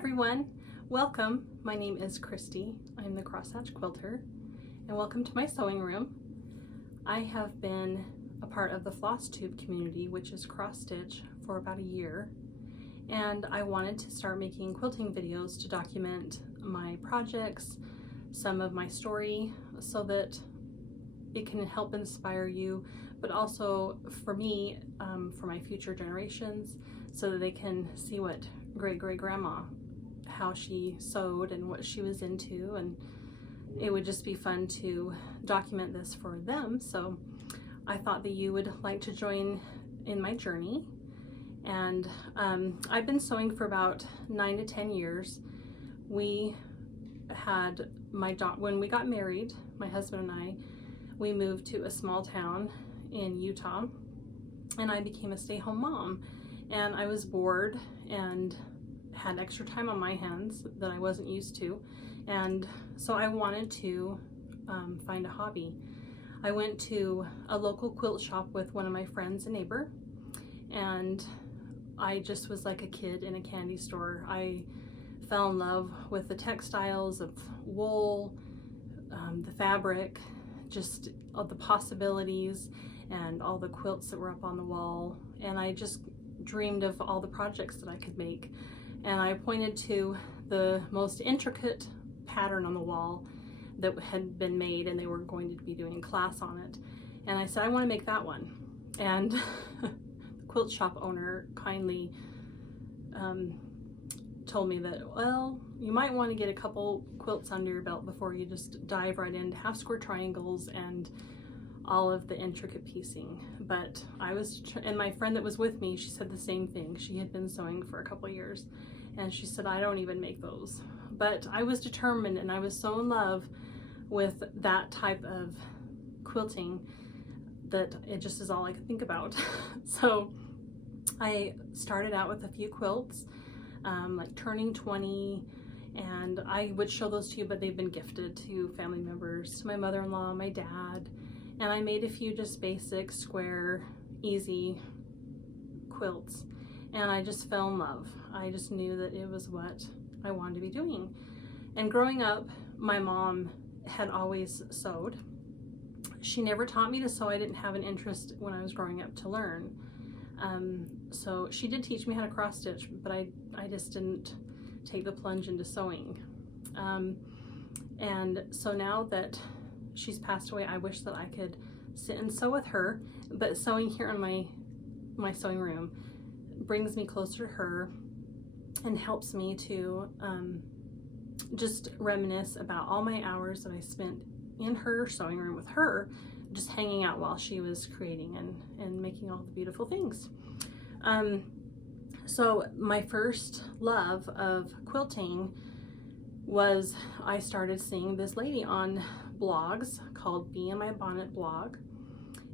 everyone, welcome. My name is Christy. I'm the Crosshatch Quilter, and welcome to my sewing room. I have been a part of the floss tube community, which is cross stitch, for about a year, and I wanted to start making quilting videos to document my projects, some of my story, so that it can help inspire you, but also for me, for my future generations, so that they can see what great-great-grandma, how she sewed and what she was into, and it would just be fun to document this for them. So I thought that you would like to join in my journey. And I've been sewing for about 9 to 10 years. We had when we got married, my husband and I, we moved to a small town in Utah, and I became a stay-home mom. And I was bored and had extra time on my hands that I wasn't used to. And so I wanted to find a hobby. I went to a local quilt shop with one of my friends, a neighbor, and I just was like a kid in a candy store. I fell in love with the textiles of wool, the fabric, just all the possibilities and all the quilts that were up on the wall. And I just dreamed of all the projects that I could make. And I pointed to the most intricate pattern on the wall that had been made, and they were going to be doing a class on it. And I said, I want to make that one. And the quilt shop owner kindly told me that, well, you might want to get a couple quilts under your belt before you just dive right into half square triangles and all of the intricate piecing. But and my friend that was with me, she said the same thing. She had been sewing for a couple years, and she said, I don't even make those. But I was determined, and I was so in love with that type of quilting that it just is all I could think about. So I started out with a few quilts, like turning 20, and I would show those to you, but they've been gifted to family members, to my mother-in-law, my dad. And I made a few just basic, square, easy quilts. And I just fell in love. I just knew that it was what I wanted to be doing. And growing up, my mom had always sewed. She never taught me to sew. I didn't have an interest when I was growing up to learn. So she did teach me how to cross stitch, but I just didn't take the plunge into sewing. And so now that she's passed away, I wish that I could sit and sew with her, but sewing here in my sewing room brings me closer to her and helps me to just reminisce about all my hours that I spent in her sewing room with her, just hanging out while she was creating and making all the beautiful things. So my first love of quilting was I started seeing this lady on blogs called Be in My Bonnet blog,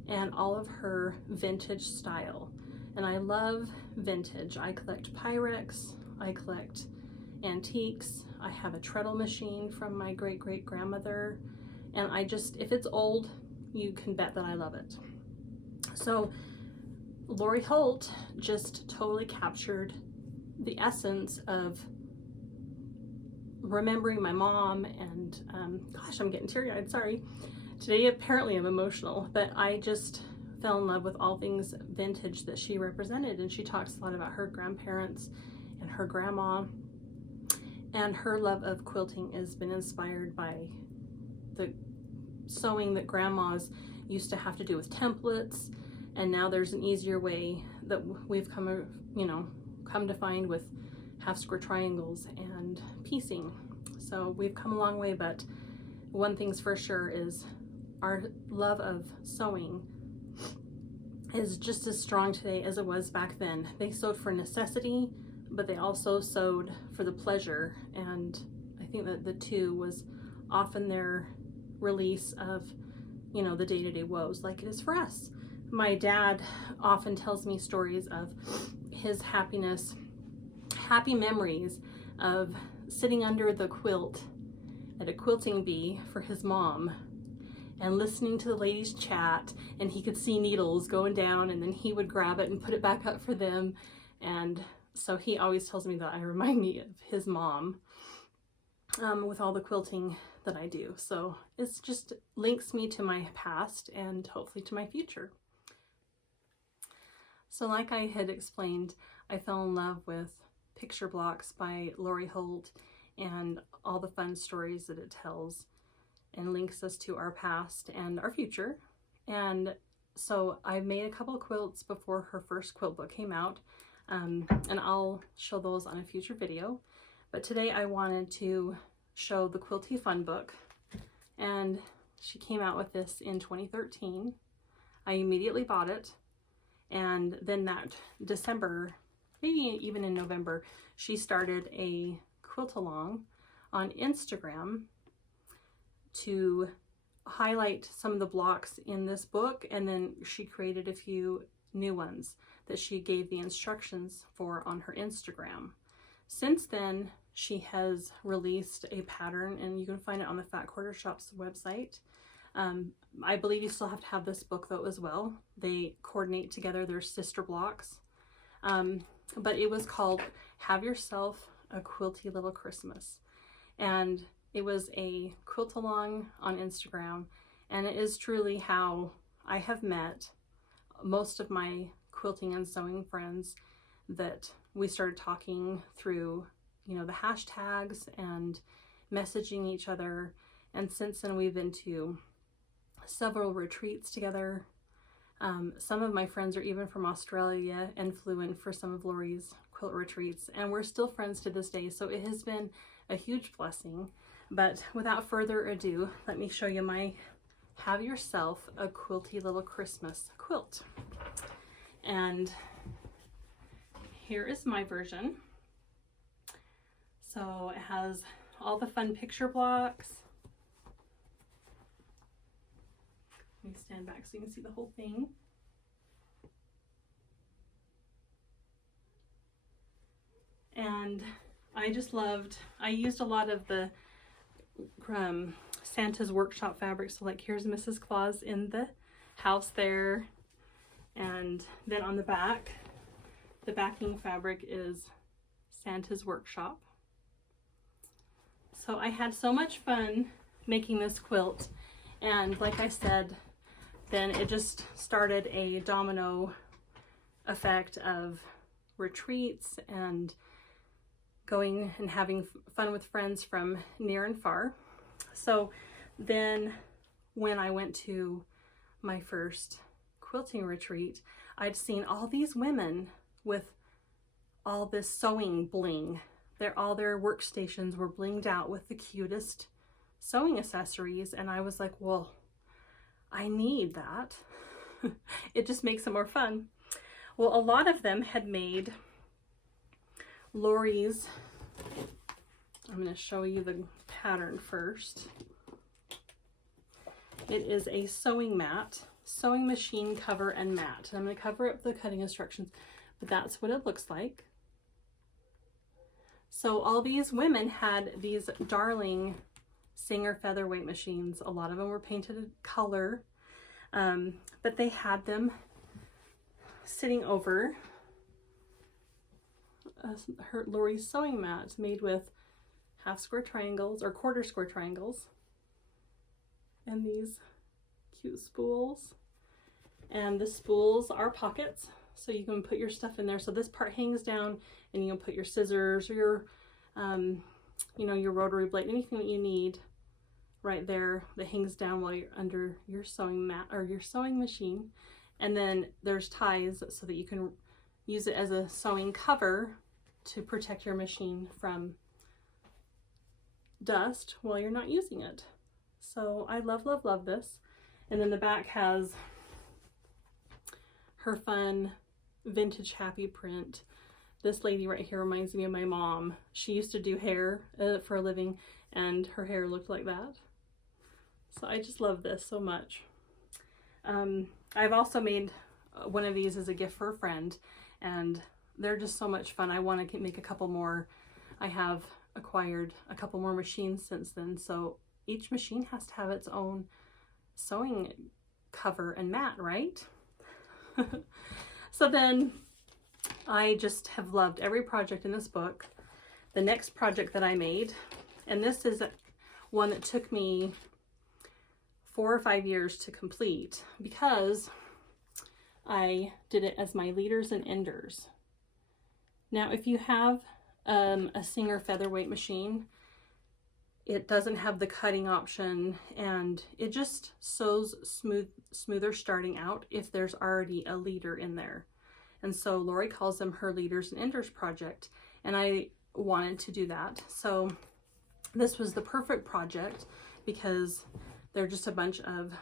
and all of her vintage style. And I love vintage. I collect Pyrex, I collect antiques, I have a treadle machine from my great-great-grandmother, and if it's old, you can bet that I love it. So Lori Holt just totally captured the essence of remembering my mom, and gosh, I'm getting teary-eyed, sorry. Today apparently I'm emotional, but I just fell in love with all things vintage that she represented. And she talks a lot about her grandparents and her grandma, and her love of quilting has been inspired by the sewing that grandmas used to have to do with templates, and now there's an easier way that we've come to find with half square triangles and piecing. So we've come a long way, but one thing's for sure is our love of sewing is just as strong today as it was back then. They sewed for necessity, but they also sewed for the pleasure, and I think that the two was often their release of, the day-to-day woes, like it is for us. My dad often tells me stories of his happy memories of sitting under the quilt at a quilting bee for his mom and listening to the ladies chat, and he could see needles going down, and then he would grab it and put it back up for them. And so he always tells me that I remind me of his mom with all the quilting that I do. So it's just links me to my past and hopefully to my future. So like I had explained, I fell in love with picture blocks by Lori Holt and all the fun stories that it tells and links us to our past and our future. And so I made a couple of quilts before her first quilt book came out, and I'll show those on a future video. But today I wanted to show the Quilty Fun Book, and she came out with this in 2013. I immediately bought it, and then that December, maybe even in November, she started a quilt along on Instagram to highlight some of the blocks in this book, and then she created a few new ones that she gave the instructions for on her Instagram. Since then, she has released a pattern, and you can find it on the Fat Quarter Shop's website. I believe you still have to have this book though as well. They coordinate together their sister blocks. But it was called Have Yourself a Quilty Little Christmas. And it was a quilt along on Instagram, and it is truly how I have met most of my quilting and sewing friends, that we started talking through, you know, the hashtags and messaging each other. And since then we've been to several retreats together. Some of my friends are even from Australia and flew in for some of Lori's quilt retreats, and we're still friends to this day. So it has been a huge blessing. But without further ado, let me show you my Have Yourself a Quilty Little Christmas quilt. And here is my version. So it has all the fun picture blocks. Let me stand back so you can see the whole thing. And I just loved, I used a lot of the Santa's workshop fabrics. So like here's Mrs. Claus in the house there. And then on the back, the backing fabric is Santa's workshop. So I had so much fun making this quilt. And like I said, then it just started a domino effect of retreats and going and having fun with friends from near and far. So then when I went to my first quilting retreat, I'd seen all these women with all this sewing bling. All their workstations were blinged out with the cutest sewing accessories, and I was like, well, I need that. It just makes it more fun. Well, a lot of them had made Lori's, I'm going to show you the pattern first. It is a sewing mat, sewing machine cover and mat. I'm going to cover up the cutting instructions, but that's what it looks like. So all these women had these darling Singer featherweight machines. A lot of them were painted color, but they had them sitting over Lori's sewing mat made with half square triangles or quarter square triangles, and these cute spools. And the spools are pockets, so you can put your stuff in there. So this part hangs down, and you can put your scissors or your you know, your rotary blade, anything that you need right there that hangs down while you're under your sewing mat or your sewing machine. And then there's ties so that you can use it as a sewing cover to protect your machine from dust while you're not using it. So I love, love, love this. And then the back has her fun vintage happy print. This lady right here reminds me of my mom. She used to do hair for a living, and her hair looked like that. So I just love this so much. I've also made one of these as a gift for a friend, and they're just so much fun. I want to make a couple more. I have acquired a couple more machines since then, so each machine has to have its own sewing cover and mat, right? So then I just have loved every project in this book. The next project that I made, and this is one that took me 4 or 5 years to complete because I did it as my leaders and enders. Now, if you have a Singer featherweight machine, it doesn't have the cutting option, and it just sews smoother starting out if there's already a leader in there. And so Lori calls them her leaders and enders project, and I wanted to do that. So this was the perfect project because they're just a bunch of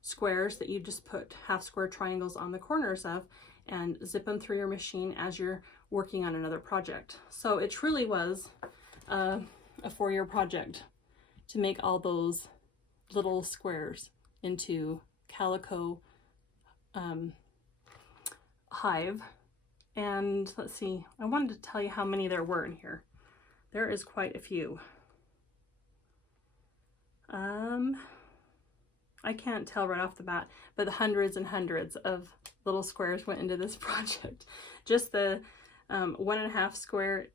squares that you just put half square triangles on the corners of and zip them through your machine as you're working on another project. So it truly was a 4-year project to make all those little squares into Calico Hive. And let's see, I wanted to tell you how many there were in here. There is quite a few. I can't tell right off the bat, but hundreds and hundreds of little squares went into this project. Just the 1.5 square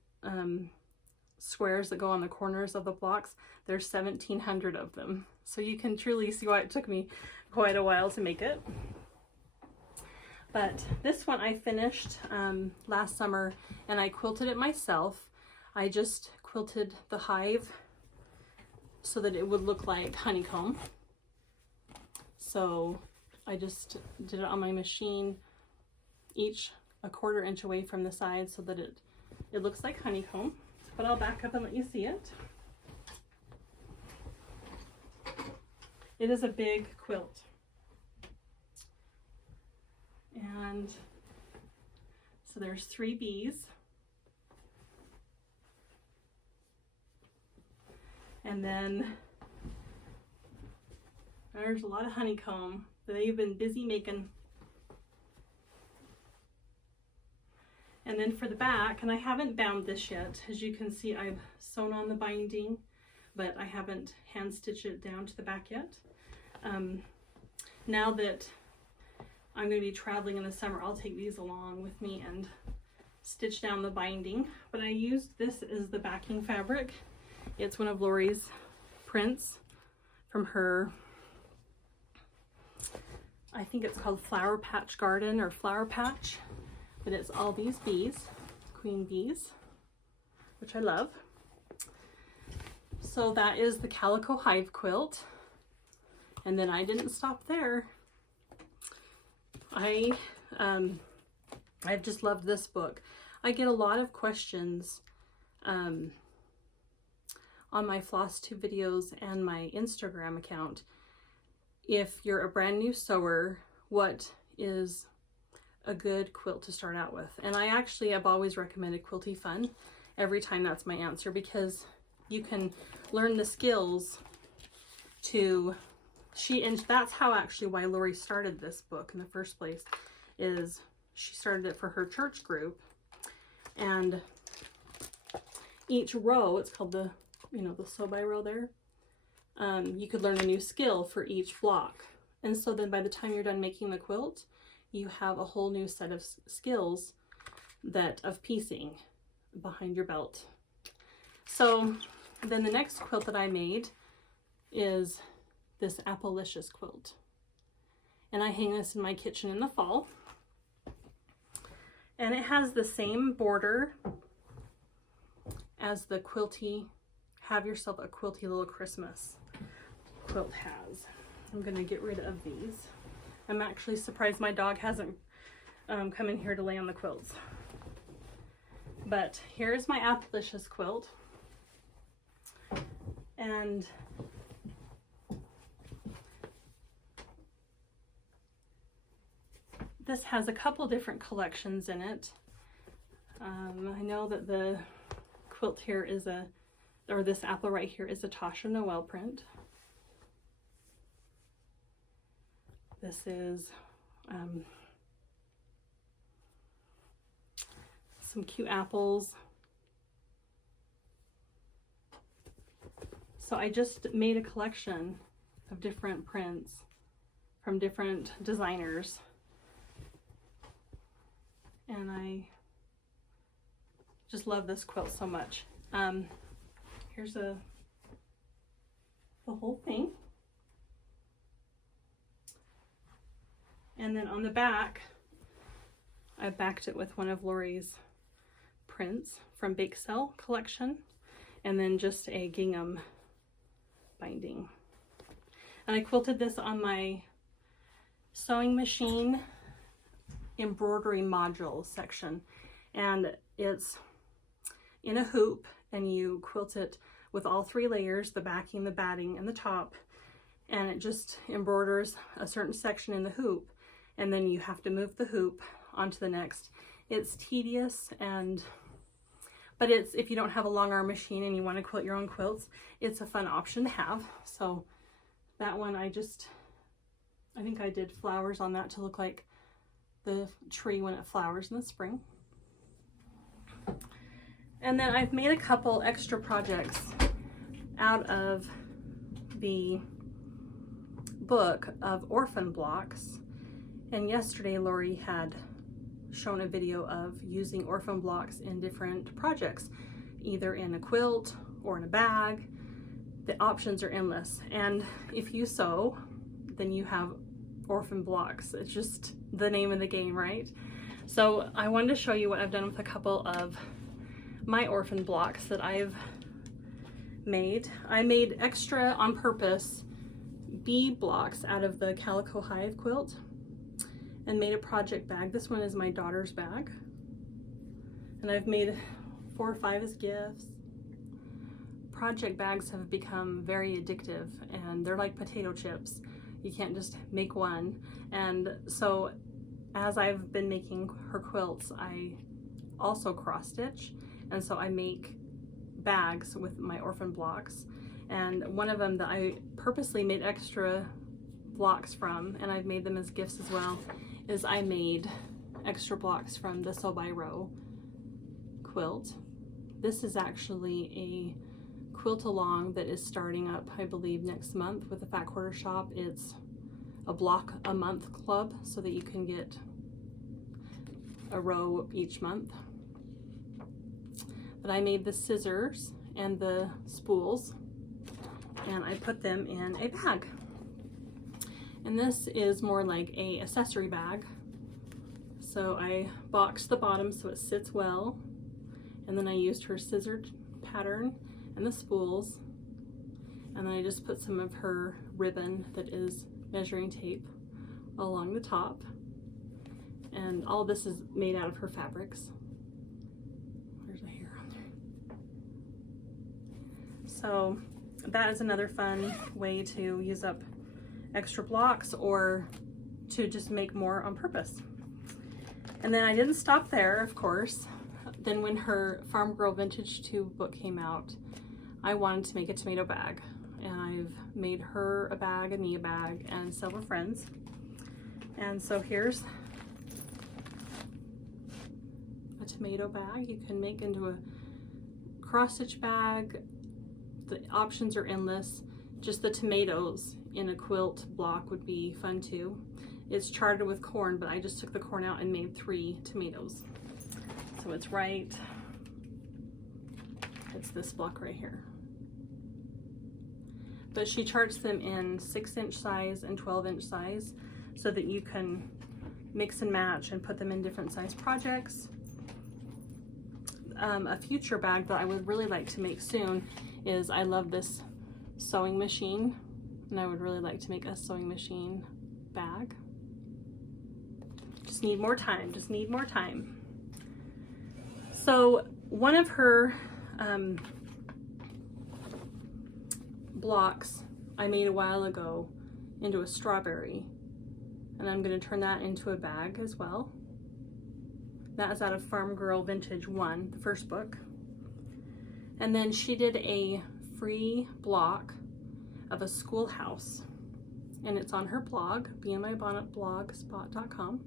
squares that go on the corners of the blocks, there's 1,700 of them. So you can truly see why it took me quite a while to make it. But this one I finished last summer, and I quilted it myself. I just quilted the hive so that it would look like honeycomb. So I just did it on my machine, each a 1/4 inch away from the side so that it looks like honeycomb. But I'll back up and let you see it. It is a big quilt. And so there's 3 bees. And then there's a lot of honeycomb that they've been busy making. And then for the back, and I haven't bound this yet, as you can see, I've sewn on the binding, but I haven't hand stitched it down to the back yet. Now that I'm going to be traveling in the summer, I'll take these along with me and stitch down the binding. But I used this as the backing fabric. It's one of Lori's prints from her, I think it's called Flower Patch Garden or Flower Patch, but it's all these bees, queen bees, which I love. So that is the Calico Hive quilt. And then I didn't stop there. I've just loved this book. I get a lot of questions on my FlossTube videos and my Instagram account. If you're a brand new sewer, what is a good quilt to start out with? And I actually have always recommended Quilty Fun. Every time that's my answer, because you can learn the skills to and that's how actually why Lori started this book in the first place, is she started it for her church group. And each row, it's called the, the sew by row there, you could learn a new skill for each block. And so then by the time you're done making the quilt, you have a whole new set of skills of piecing behind your belt. So then the next quilt that I made is this Applelicious Quilt. And I hang this in my kitchen in the fall. And it has the same border as the Quilty Have Yourself a Quilty Little Christmas quilt has. I'm going to get rid of these. I'm actually surprised my dog hasn't come in here to lay on the quilts. But here's my Applelicious quilt. And this has a couple different collections in it. I know that the quilt here is this apple right here is a Tasha Noel print. This is some cute apples. So I just made a collection of different prints from different designers. and I just love this quilt so much. Here's the whole thing. And then on the back, I backed it with one of Lori's prints from Bake Sale collection, and then just a gingham binding. And I quilted this on my sewing machine embroidery module section, and it's in a hoop, and you quilt it with all 3 layers, the backing, the batting, and the top, and it just embroiders a certain section in the hoop, and then you have to move the hoop onto the next. It's tedious, but it's, if you don't have a long arm machine and you want to quilt your own quilts, it's a fun option to have. So that one, I think I did flowers on that to look like the tree when it flowers in the spring. And then I've made a couple extra projects out of the book of Orphan Blocks. And yesterday Lori had shown a video of using Orphan Blocks in different projects, either in a quilt or in a bag. The options are endless. And if you sew, then you have Orphan Blocks. It's just the name of the game, right? So I wanted to show you what I've done with a couple of my Orphan Blocks that I've made. I made extra on purpose bee blocks out of the Calico Hive quilt and made a project bag. This one is my daughter's bag. And I've made 4 or 5 as gifts. Project bags have become very addictive, and they're like potato chips. You can't just make one. And so as I've been making her quilts, I also cross stitch. And so I make bags with my Orphan Blocks. And one of them that I purposely made extra blocks from, and I've made them as gifts as well, is I made extra blocks from the Sew by Row quilt. This is actually a quilt along that is starting up, I believe, next month with the Fat Quarter Shop. It's a block a month club so that you can get a row each month. But I made the scissors and the spools, and I put them in a bag. And this is more like a accessory bag. So I boxed the bottom so it sits well, and then I used her scissor pattern and the spools, and then I just put some of her ribbon that is measuring tape along the top, and all this is made out of her fabrics. There's a hair on there. So that is another fun way to use up extra blocks or to just make more on purpose. And then I didn't stop there, of course. Then when her Farm Girl Vintage 2 book came out, I wanted to make a tomato bag, and I've made her a bag, and me a bag, and several friends. And so here's a tomato bag you can make into a cross stitch bag. The options are endless. Just the tomatoes in a quilt block would be fun too. It's charted with corn, but I just took the corn out and made 3 tomatoes. So it's this block right here. But she charts them in 6-inch size and 12-inch size so that you can mix and match and put them in different size projects. A future bag that I would really like to make soon is, I love this sewing machine, and I would really like to make a sewing machine bag. Just need more time, just need more time. So one of her blocks I made a while ago into a strawberry, and I'm going to turn that into a bag as well. That is out of Farm Girl Vintage 1, the first book. And then she did a free block of a schoolhouse, and it's on her blog, beinmybonnetblogspot.com.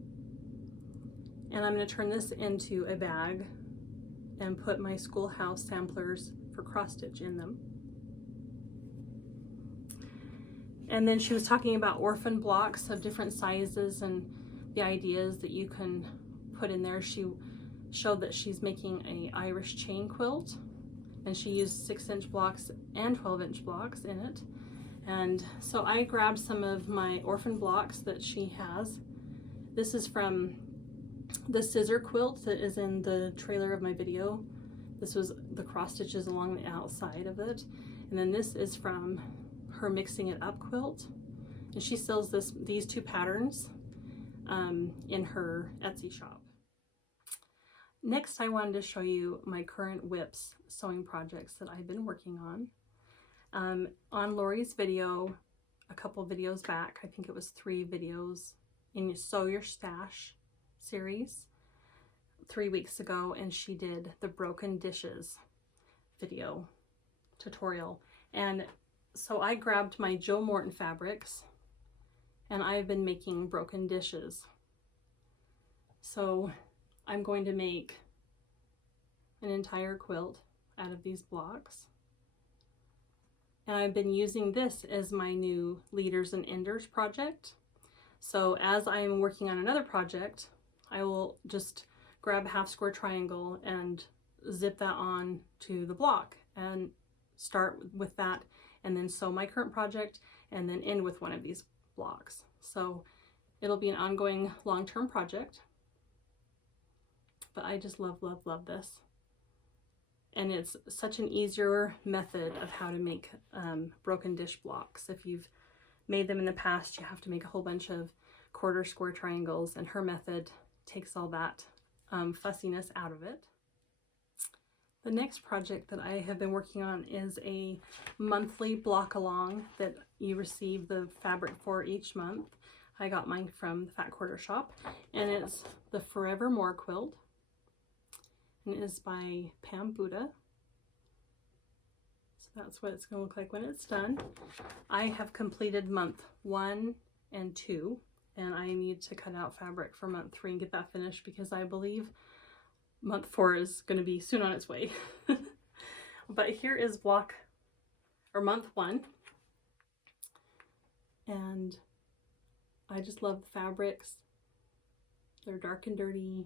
And I'm going to turn this into a bag and put my schoolhouse samplers for cross stitch in them. And then she was talking about orphan blocks of different sizes and the ideas that you can put in there, she showed that she's making a Irish chain quilt, and she used 6-inch blocks and 12-inch blocks in it. And so I grabbed some of my Orphan Blocks that she has. This is from the scissor quilt that is in the trailer of my video. This was the cross stitches along the outside of it. And then this is from her Mixing It Up quilt. And she sells these two patterns in her Etsy shop. Next, I wanted to show you my current WIPs sewing projects that I've been working on. On Lori's video, a couple videos back, I think it was 3 videos in Sew Your Stash series 3 weeks ago, and she did the broken dishes video tutorial. And so I grabbed my Jo Morton fabrics, and I've been making broken dishes. So I'm going to make an entire quilt out of these blocks. And I've been using this as my new leaders and enders project. So as I am working on another project, I will just grab a half square triangle and zip that on to the block and start with that, and then sew my current project and then end with one of these blocks. So it'll be an ongoing long-term project, but I just love, love, love this. And it's such an easier method of how to make broken dish blocks. If you've made them in the past, you have to make a whole bunch of quarter square triangles, and her method takes all that fussiness out of it. The next project that I have been working on is a monthly block along that you receive the fabric for each month. I got mine from the Fat Quarter Shop, and it's the Forevermore quilt. And it is by Pam Buddha. So that's what it's going to look like when it's done. I have completed month 1 and 2, and I need to cut out fabric for month 3 and get that finished, because I believe month 4 is going to be soon on its way. But here is month 1. And I just love the fabrics. They're dark and dirty.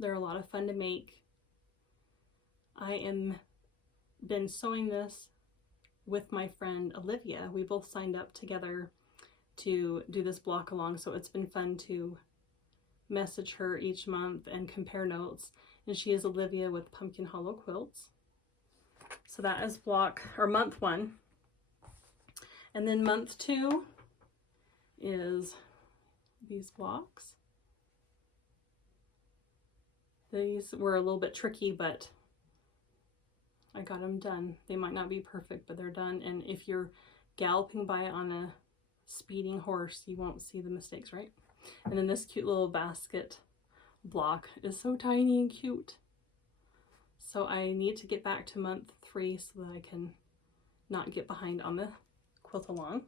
They're a lot of fun to make. I am been sewing this with my friend Olivia. We both signed up together to do this block along, so it's been fun to message her each month and compare notes. And she is Olivia with Pumpkin Hollow Quilts. So that is month 1. And then month 2 is these blocks. These were a little bit tricky, but I got them done. They might not be perfect, but they're done. And if you're galloping by on a speeding horse, you won't see the mistakes, right? And then this cute little basket block is so tiny and cute. So I need to get back to month 3 so that I can not get behind on the quilt along.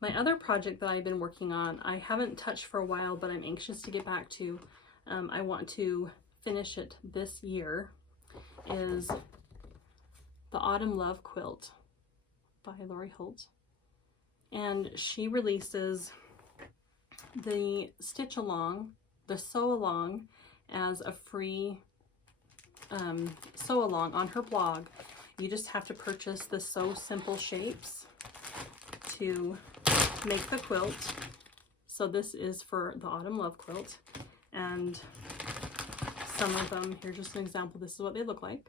My other project that I've been working on, I haven't touched for a while, but I'm anxious to get back to. I want to finish it this year, is the Autumn Love Quilt by Lori Holt. And she releases the stitch along, the sew along, as a free sew along on her blog. You just have to purchase the Sew Simple shapes to make the quilt. So this is for the Autumn Love Quilt. And some of them, here's just an example, this is what they look like.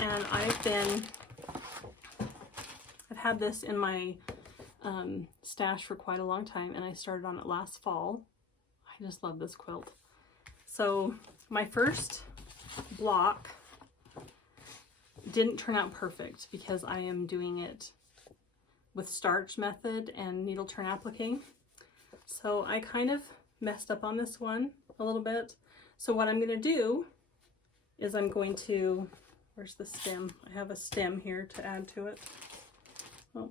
And I've had this in my stash for quite a long time, and I started on it last fall. I just love this quilt. So my first block didn't turn out perfect because I am doing it with starch method and needle turn applique. So I kind of messed up on this one a little bit. So what I'm going to do is I'm going to, where's the stem? I have a stem here to add to it. Oh,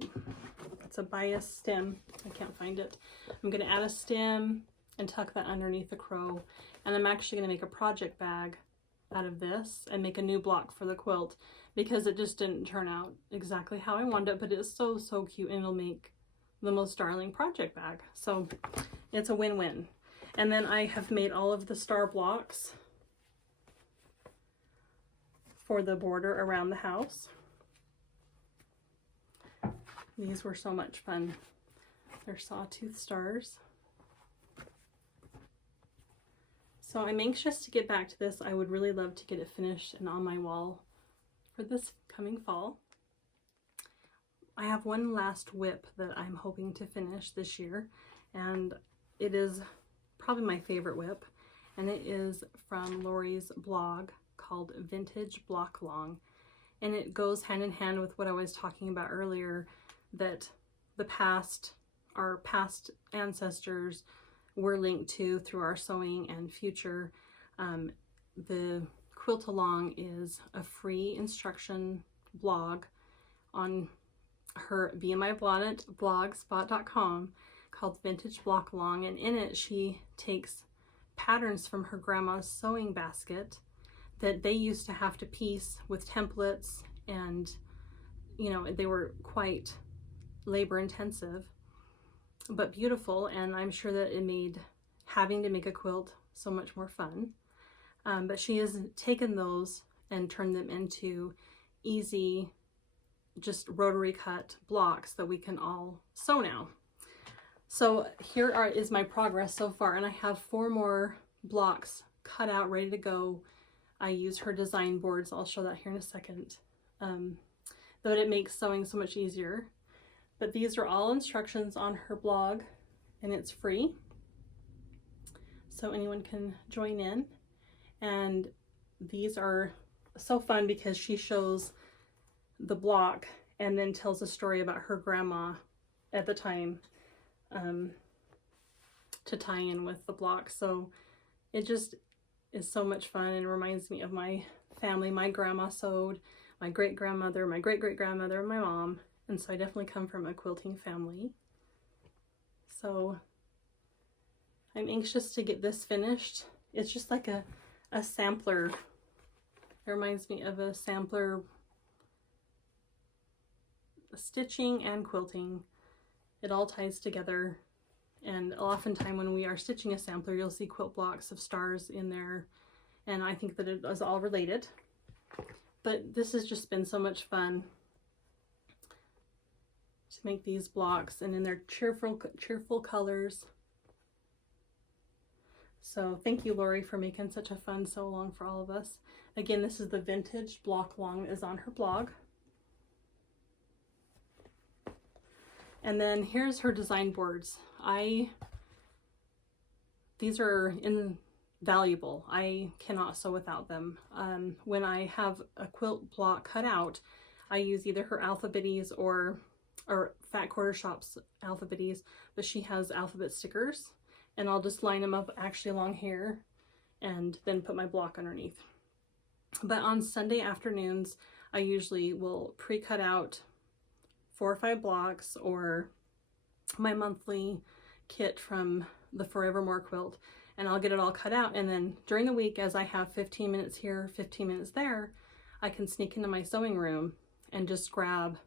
it's a bias stem. I can't find it. I'm going to add a stem and tuck that underneath the crow. And I'm actually going to make a project bag out of this and make a new block for the quilt, because it just didn't turn out exactly how I wanted it, but it's so, so cute, and it'll make the most darling project bag. So it's a win-win. And then I have made all of the star blocks for the border around the house. These were so much fun. They're sawtooth stars. So I'm anxious to get back to this. I would really love to get it finished and on my wall for this coming fall. I have one last whip that I'm hoping to finish this year, and it is probably my favorite whip, and it is from Lori's blog called Vintage Block Long, and it goes hand in hand with what I was talking about earlier, that our past ancestors were linked to through our sewing and future. The Quilt Along is a free instruction blog on her BMI Bonnet blogspot.com called Vintage Block Long, and in it she takes patterns from her grandma's sewing basket that they used to have to piece with templates, and you know, they were quite labor intensive but beautiful, and I'm sure that it made having to make a quilt so much more fun. But she has taken those and turned them into easy, just rotary cut blocks that we can all sew now. So here is my progress so far, and I have 4 more blocks cut out, ready to go. I use her design boards. I'll show that here in a second. Though it makes sewing so much easier. But these are all instructions on her blog, and it's free, so anyone can join in. And these are so fun because she shows the block and then tells a story about her grandma at the time, to tie in with the block. So it just is so much fun and reminds me of my family. My grandma sewed, my great-grandmother, my great-great-grandmother, and my mom. And so I definitely come from a quilting family. So I'm anxious to get this finished. It's just like a sampler. It reminds me of a sampler, stitching and quilting. It all ties together. And oftentimes when we are stitching a sampler, you'll see quilt blocks of stars in there. And I think that it is all related. But this has just been so much fun to make these blocks, and in their cheerful colors. So thank you, Lori, for making such a fun sew along for all of us. Again, this is the Vintage Block Long that is on her blog. And then here's her design boards. These are invaluable. I cannot sew without them. When I have a quilt block cut out, I use either her alphabetties or Fat Quarter Shop's alphabetties, but she has alphabet stickers, and I'll just line them up actually along here and then put my block underneath. But on Sunday afternoons, I usually will pre-cut out 4 or 5 blocks, or my monthly kit from the Forevermore quilt, and I'll get it all cut out. And then during the week, as I have 15 minutes here, 15 minutes there, I can sneak into my sewing room and just grab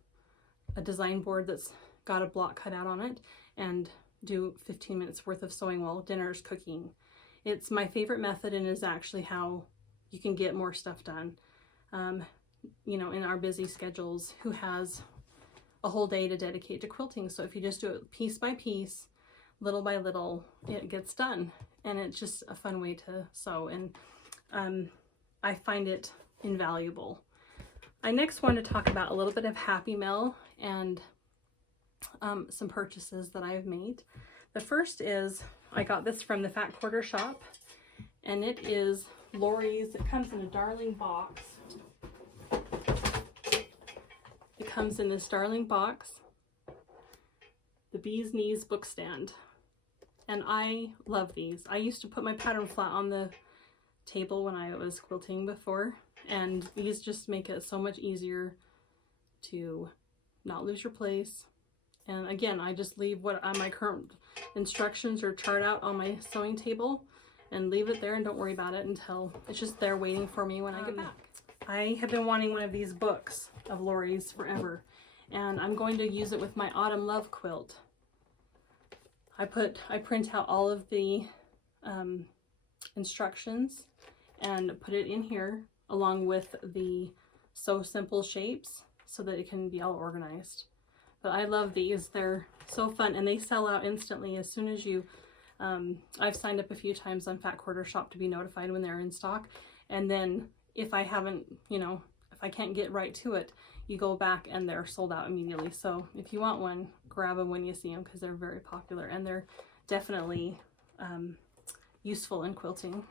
a design board that's got a block cut out on it and do 15 minutes worth of sewing while dinner's cooking. It's my favorite method, and is actually how you can get more stuff done. You know, in our busy schedules, who has a whole day to dedicate to quilting? So if you just do it piece by piece, little by little, it gets done, and it's just a fun way to sew, and I find it invaluable. I next want to talk about a little bit of Happy Mail and some purchases that I've made. The first is, I got this from the Fat Quarter Shop, and it is Lori's. It comes in a darling box. It comes in this darling box, the Bee's Knees book stand, and I love these. I used to put my pattern flat on the table when I was quilting before, and these just make it so much easier to not lose your place. And again, I just leave what my current instructions or chart out on my sewing table and leave it there and don't worry about it until it's just there waiting for me when I get back. I have been wanting one of these books of Lori's forever, and I'm going to use it with my Autumn Love quilt. I print out all of the instructions and put it in here along with the Sew Simple shapes so that it can be all organized. But I love these. They're so fun, and they sell out instantly as soon as you I've signed up a few times on Fat Quarter Shop to be notified when they're in stock, and then if I haven't, you know, if I can't get right to it, you go back and they're sold out immediately. So if you want one, grab them when you see them, because they're very popular and they're definitely useful in quilting.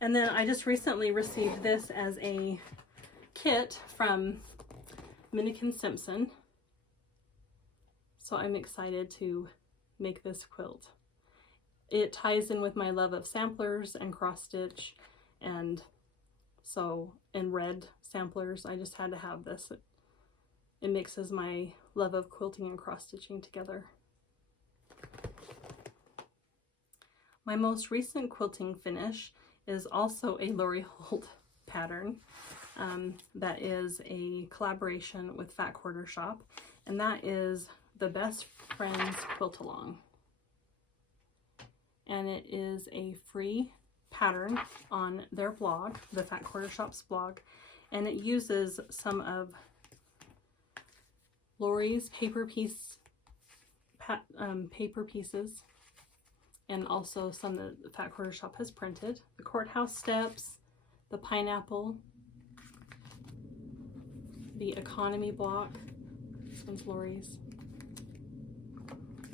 And then I just recently received this as a kit from Minnikin Simpson, so I'm excited to make this quilt. It ties in with my love of samplers and cross stitch, and red samplers. I just had to have this. It mixes my love of quilting and cross stitching together. My most recent quilting finish is also a Lori Holt pattern. That is a collaboration with Fat Quarter Shop, and that is the Best Friends Quilt Along. And it is a free pattern on their blog, the Fat Quarter Shop's blog, and it uses some of Lori's paper pieces, and also some that the Fat Quarter Shop has printed. The courthouse steps, the pineapple, the economy block, this one's Lori's,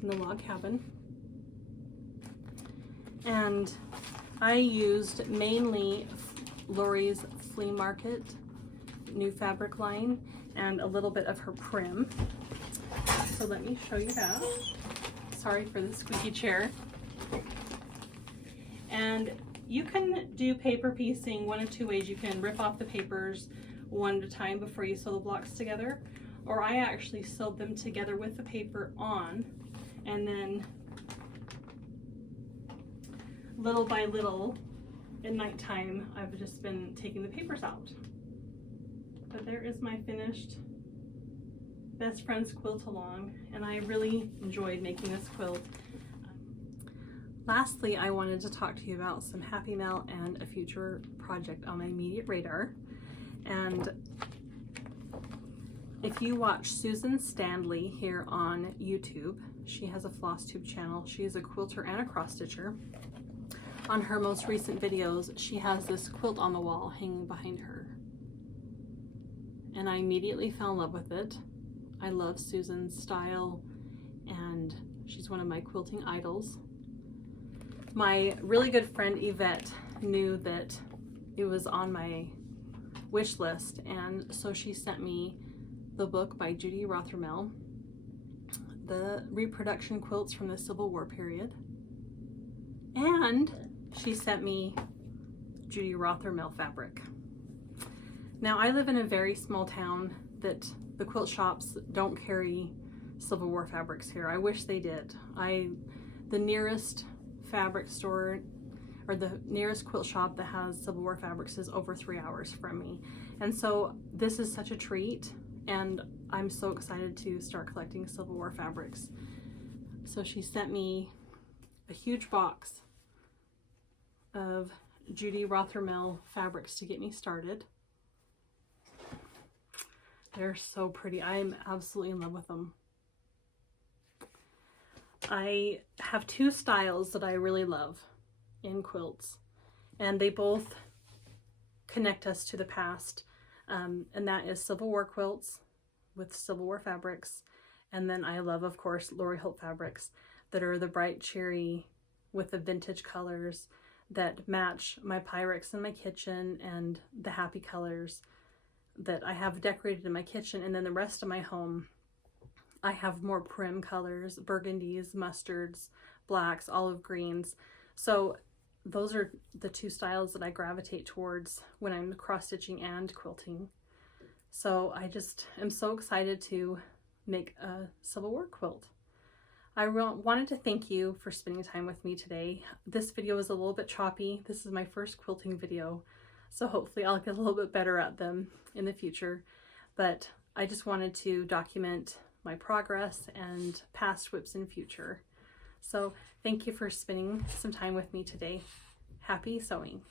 and the log cabin. And I used mainly Lori's Flea Market new fabric line and a little bit of her Prim. So let me show you that. Sorry for the squeaky chair. And you can do paper piecing one of two ways. You can rip off the papers one at a time before you sew the blocks together, or I actually sewed them together with the paper on, and then little by little at nighttime I've just been taking the papers out. But there is my finished Best Friends Quilt Along, and I really enjoyed making this quilt. Lastly, I wanted to talk to you about some happy mail and a future project on my immediate radar. And if you watch Susan Standley here on YouTube, she has a floss tube channel. She is a quilter and a cross stitcher. On her most recent videos, she has this quilt on the wall hanging behind her. And I immediately fell in love with it. I love Susan's style, and she's one of my quilting idols. My really good friend Yvette knew that it was on my wish list, and so she sent me the book by Judy Rothermel, the reproduction quilts from the Civil War period, and she sent me Judy Rothermel fabric. Now, I live in a very small town that the quilt shops don't carry Civil War fabrics here. I wish they did. The nearest fabric store, or the nearest quilt shop that has Civil War fabrics, is over 3 hours from me. And so this is such a treat, and I'm so excited to start collecting Civil War fabrics. So she sent me a huge box of Judy Rothermel fabrics to get me started. They're so pretty. I'm absolutely in love with them. I have two styles that I really love in quilts, and they both connect us to the past, and that is Civil War quilts with Civil War fabrics, and then I love, of course, Lori Holt fabrics that are the bright cherry with the vintage colors that match my Pyrex in my kitchen, and the happy colors that I have decorated in my kitchen. And then the rest of my home, I have more Prim colors, burgundies, mustards, blacks, olive greens. So those are the two styles that I gravitate towards when I'm cross-stitching and quilting. So I just am so excited to make a Civil War quilt. I wanted to thank you for spending time with me today. This video was a little bit choppy. This is my first quilting video, so hopefully I'll get a little bit better at them in the future. But I just wanted to document my progress and past WIPs and future. So thank you for spending some time with me today. Happy sewing!